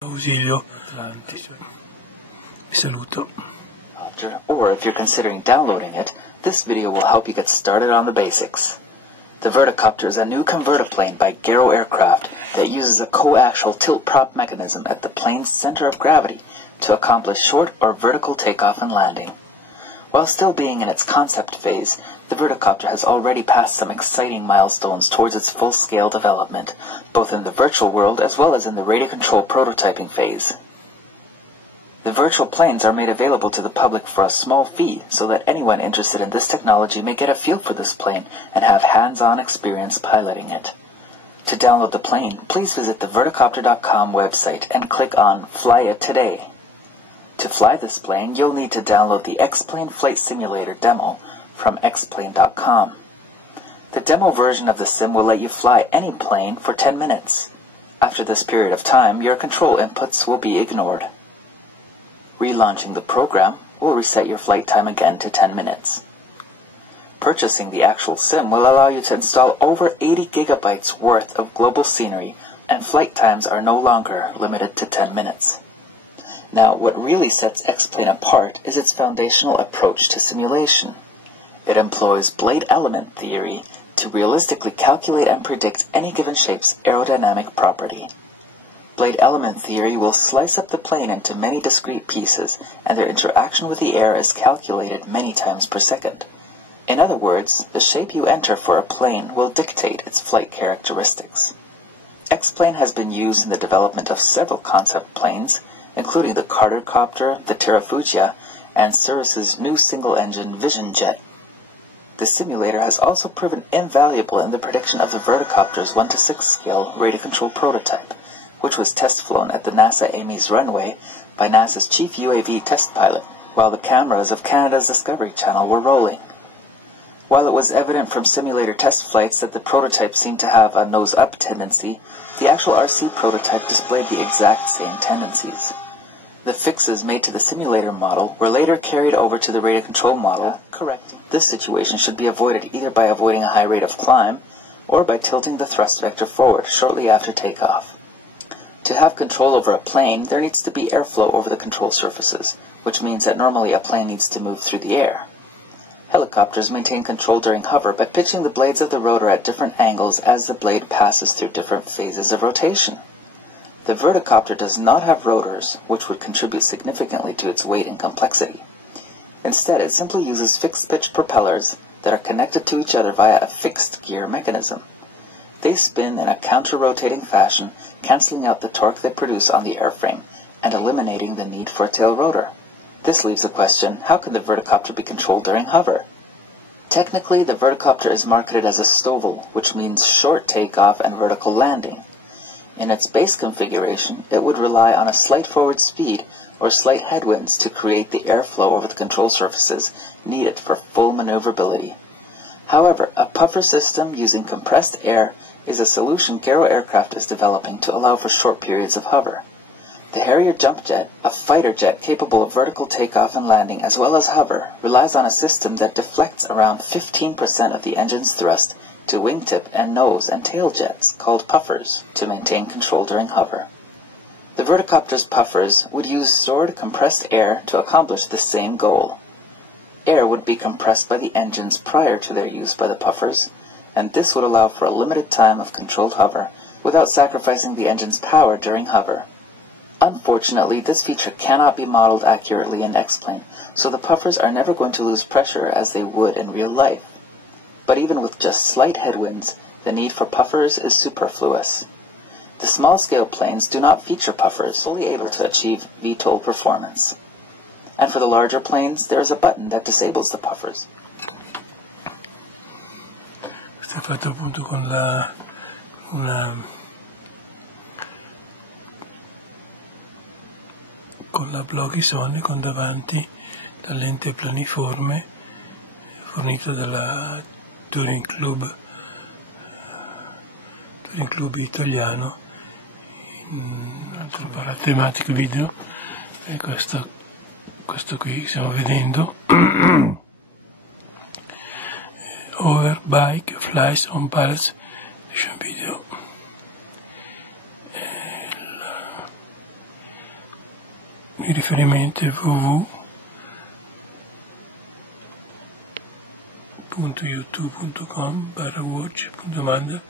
ausilio Atlanti. Vi saluto. Or if you're considering downloading it, this video will help you get started on the basics. The Verticopter is a new convertiplane by Garo Aircraft that uses a coaxial tilt prop mechanism at the plane's center of gravity to accomplish short or vertical takeoff and landing. While still being in its concept phase, the Verticopter has already passed some exciting milestones towards its full-scale development, both in the virtual world as well as in the radio control prototyping phase. The virtual planes are made available to the public for a small fee so that anyone interested in this technology may get a feel for this plane and have hands-on experience piloting it. To download the plane, please visit the verticopter.com website and click on Fly It Today. To fly this plane, you'll need to download the X-Plane Flight Simulator demo from xplane.com. The demo version of the sim will let you fly any plane for 10 minutes. After this period of time, your control inputs will be ignored. Relaunching the program will reset your flight time again to 10 minutes. Purchasing the actual sim will allow you to install over 80 gigabytes worth of global scenery, and flight times are no longer limited to 10 minutes. Now, what really sets X-Plane apart is its foundational approach to simulation. It employs blade element theory to realistically calculate and predict any given shape's aerodynamic property. Blade element theory will slice up the plane into many discrete pieces, and their interaction with the air is calculated many times per second. In other words, the shape you enter for a plane will dictate its flight characteristics. X-Plane has been used in the development of several concept planes, including the Cartercopter, the Terrafugia, and Cirrus's new single-engine Vision Jet. The simulator has also proven invaluable in the prediction of the Verticopter's 1:6 scale radio control prototype, which was test flown at the NASA Ames runway by NASA's chief UAV test pilot, while the cameras of Canada's Discovery Channel were rolling. While it was evident from simulator test flights that the prototype seemed to have a nose-up tendency, the actual RC prototype displayed the exact same tendencies. The fixes made to the simulator model were later carried over to the radio control model, correcting. This situation should be avoided either by avoiding a high rate of climb or by tilting the thrust vector forward shortly after takeoff. To have control over a plane, there needs to be airflow over the control surfaces, which means that normally a plane needs to move through the air. Helicopters maintain control during hover by pitching the blades of the rotor at different angles as the blade passes through different phases of rotation. The Verticopter does not have rotors, which would contribute significantly to its weight and complexity. Instead, it simply uses fixed-pitch propellers that are connected to each other via a fixed-gear mechanism. They spin in a counter-rotating fashion, canceling out the torque they produce on the airframe and eliminating the need for a tail rotor. This leaves the question, how can the Verticopter be controlled during hover? Technically, the Verticopter is marketed as a STOVL, which means short takeoff and vertical landing. In its base configuration, it would rely on a slight forward speed or slight headwinds to create the airflow over the control surfaces needed for full maneuverability. However, a puffer system using compressed air is a solution Garo Aircraft is developing to allow for short periods of hover. The Harrier Jump Jet, a fighter jet capable of vertical takeoff and landing as well as hover, relies on a system that deflects around 15% of the engine's thrust to wingtip and nose and tail jets, called puffers, to maintain control during hover. The Verticopter's puffers would use stored compressed air to accomplish the same goal. Air would be compressed by the engines prior to their use by the puffers, and this would allow for a limited time of controlled hover without sacrificing the engine's power during hover. Unfortunately, this feature cannot be modeled accurately in X-Plane, so the puffers are never going to lose pressure as they would in real life. But even with just slight headwinds, the need for puffers is superfluous. The small-scale planes do not feature puffers, fully able to achieve VTOL performance. And for the larger planes, there is a button that disables the puffers. Questo è fatto appunto con la BloggieSony, con davanti la lente planiforme fornita dalla Touring Club italiano, in altro paratematico video. E questo qui stiamo vedendo over bike flies on pulse video. il riferimento è www.youtube.com/watch.domanda.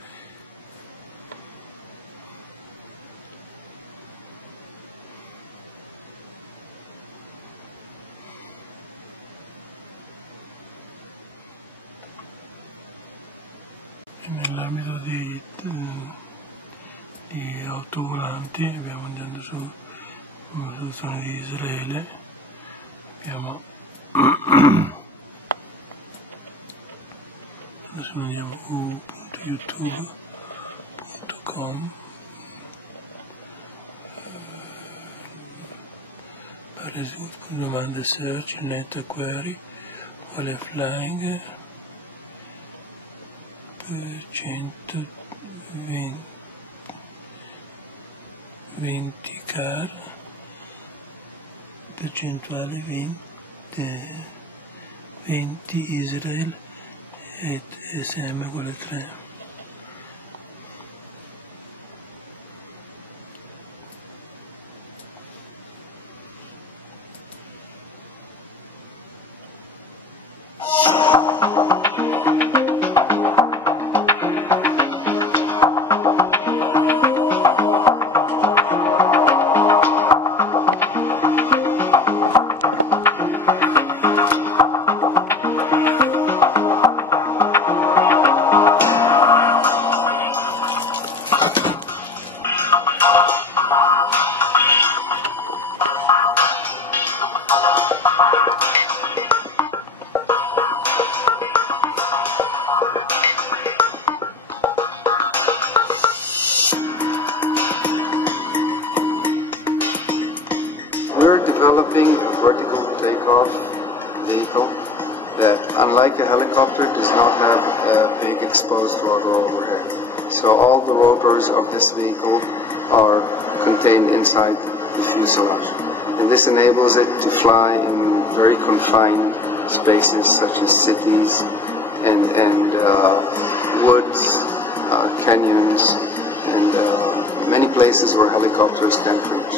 Nell'ambito di autovolanti abbiamo, andando su una soluzione di Israele, abbiamo adesso andiamo www.youtube.com per esempio domande search net query quale flying 120 car percentuale 20 Israel e SM uguale 3. We're developing a vertical takeoff vehicle that, unlike a helicopter, does not have a big exposed rotor overhead. So all the rotors of this vehicle are contained inside the fuselage. And this enables it to fly in very confined spaces such as cities and woods, canyons, and many places where helicopters can't reach.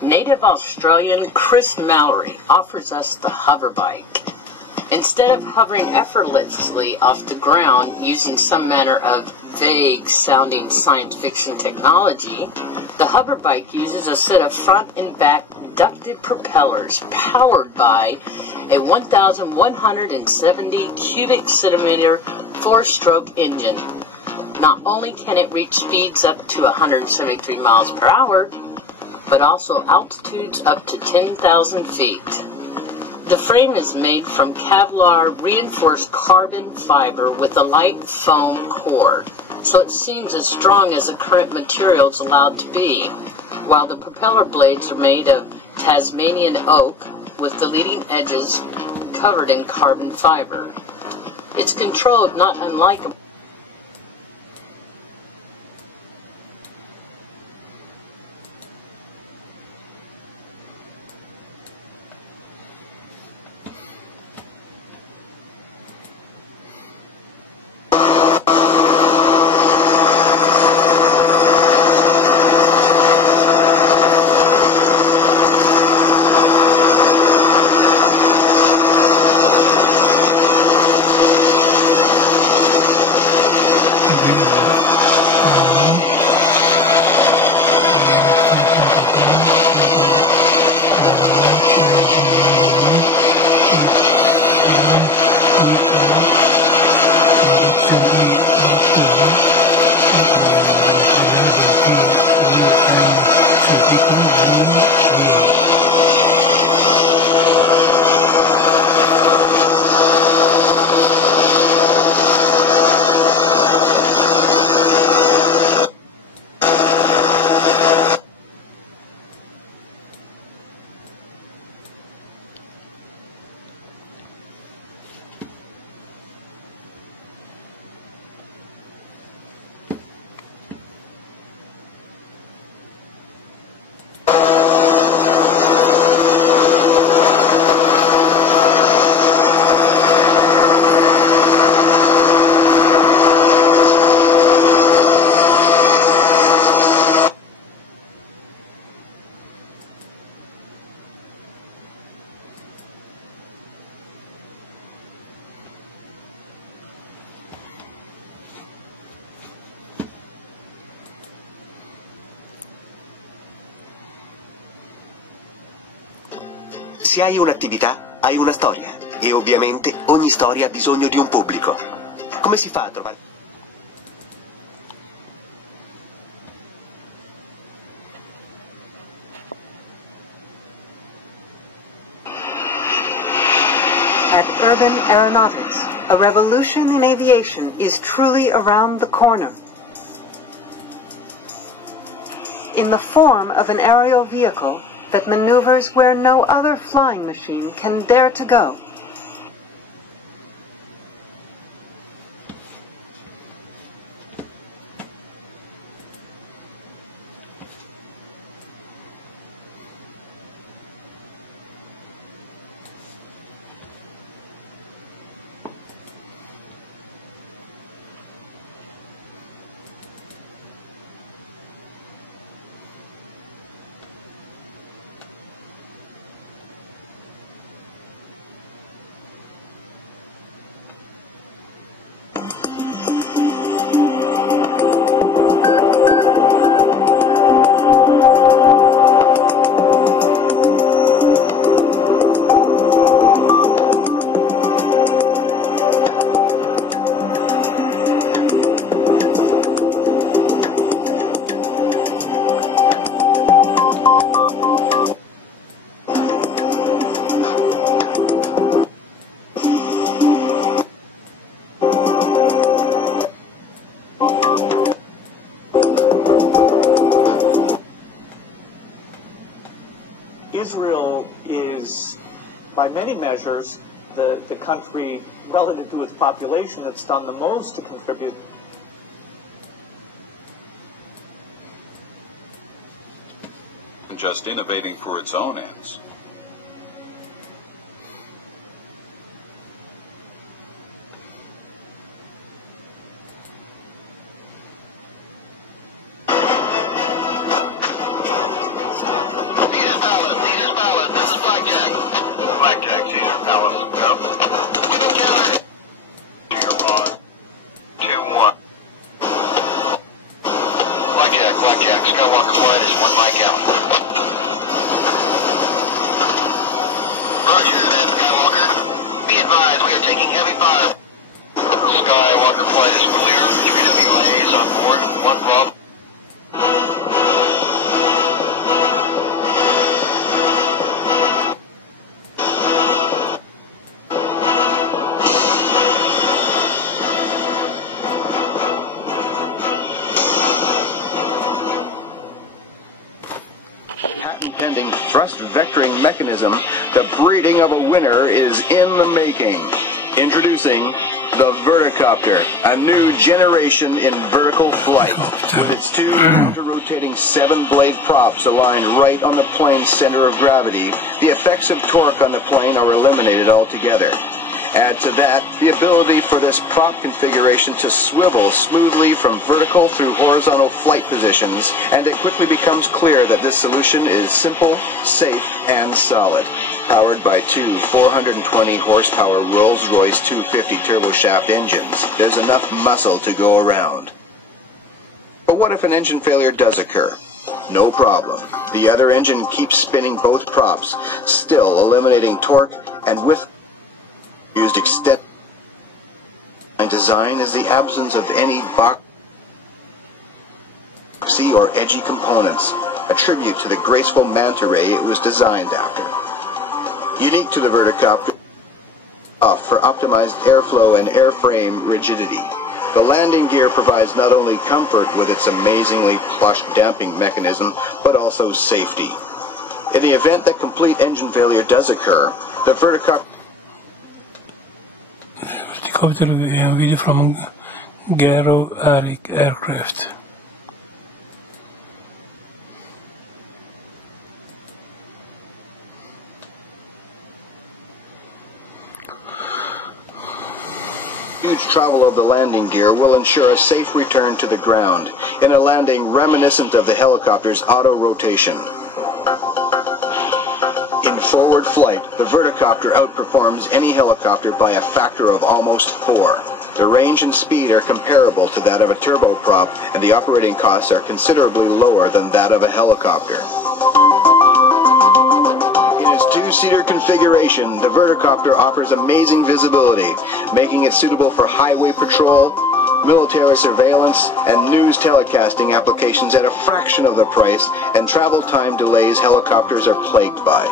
Native Australian Chris Mallory offers us the hover bike. Instead of hovering effortlessly off the ground using some manner of vague-sounding science fiction technology, the hover bike uses a set of front and back ducted propellers powered by a 1,170 cubic centimeter four-stroke engine. Not only can it reach speeds up to 173 miles per hour, but also altitudes up to 10,000 feet. The frame is made from Kevlar reinforced carbon fiber with a light foam core, so it seems as strong as the current material is allowed to be, while the propeller blades are made of Tasmanian oak with the leading edges covered in carbon fiber. It's controlled not unlike a Se hai un'attività, hai una storia. E ovviamente ogni storia ha bisogno di un pubblico. Come si fa a trovare? At Urban Aeronautics, a revolution in aviation is truly around the corner. In the form of an aerial vehicle that maneuvers where no other flying machine can dare to go. Israel is, by many measures, the country relative to its population that's done the most to contribute. Just innovating for its own ends. Patent-pending thrust vectoring mechanism, the breeding of a winner is in the making. Introducing the Verticopter, a new generation in vertical flight. With its two counter-rotating 7-blade props aligned right on the plane's center of gravity, the effects of torque on the plane are eliminated altogether. Add to that the ability for this prop configuration to swivel smoothly from vertical through horizontal flight positions, and it quickly becomes clear that this solution is simple, safe, and solid. Powered by two 420 horsepower Rolls-Royce 250 turboshaft engines, there's enough muscle to go around. But what if an engine failure does occur? No problem. The other engine keeps spinning both props, still eliminating torque, and with used extended design is the absence of any boxy or edgy components, a tribute to the graceful manta ray it was designed after. Unique to the Verticopter, for optimized airflow and airframe rigidity. The landing gear provides not only comfort with its amazingly plush damping mechanism, but also safety. In the event that complete engine failure does occur, the Verticopter video from Garo Aircraft. Huge travel of the landing gear will ensure a safe return to the ground, in a landing reminiscent of the helicopter's auto-rotation. In forward flight, the Verticopter outperforms any helicopter by a factor of almost 4. The range and speed are comparable to that of a turboprop, and the operating costs are considerably lower than that of a helicopter. In its two two-seater configuration, the Verticopter offers amazing visibility, making it suitable for highway patrol, military surveillance, and news telecasting applications at a fraction of the price and travel time delays helicopters are plagued by.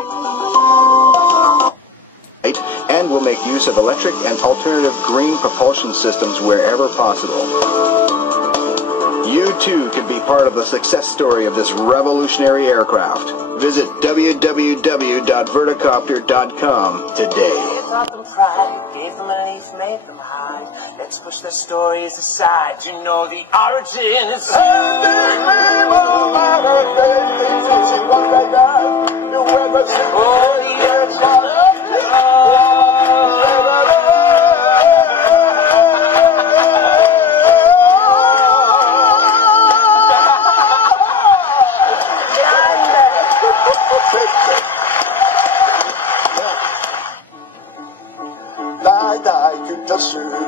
And will make use of electric and alternative green propulsion systems wherever possible. You too can be part of the success story of this revolutionary aircraft. Visit www.verticopter.com today. Taught them pride, gave them a leaf, made them hide. Let's push their stories aside. You know the origin is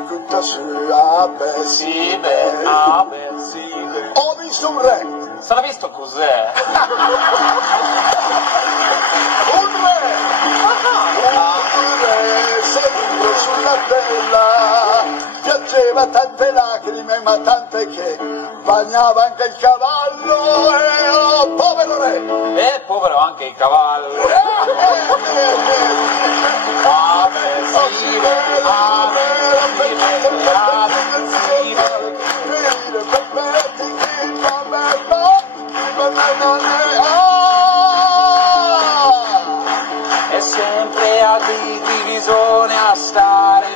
Kutta su, Abelside. Ho visto un re. Sarà visto cos'è? Un re seduto sulla tela, piangeva tante lacrime ma tante che bagnava anche il cavallo e oh povero re. E povero anche il cavallo. È sempre a divisione a stare,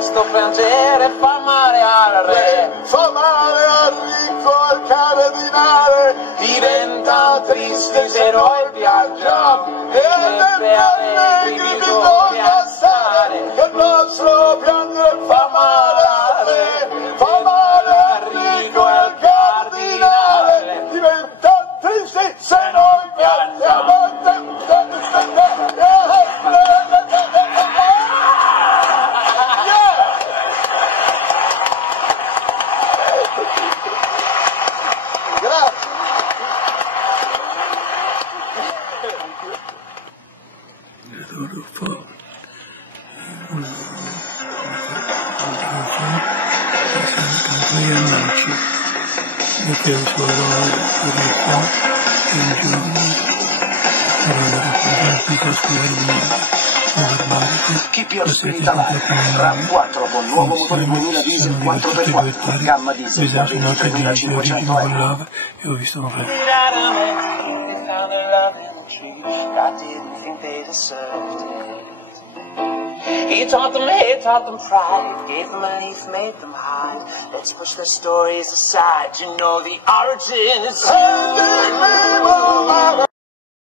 sto piangere fa male al re, fa male al ricco, al cardinale, diventa triste se noi viaggiamo, e sempre allegri bisogna stare, che il nostro piangere fa male al re, fa male al ricco e al cardinale, diventa triste se noi viaggiamo. Chi più ostilità va? RAV4 con nuovo motore 2000 diesel 4x4, gamma diesel da 23.500 euro. E ho visto un re. He taught them pride, gave them a leaf, made them hide. Let's push their stories aside, you know the origin is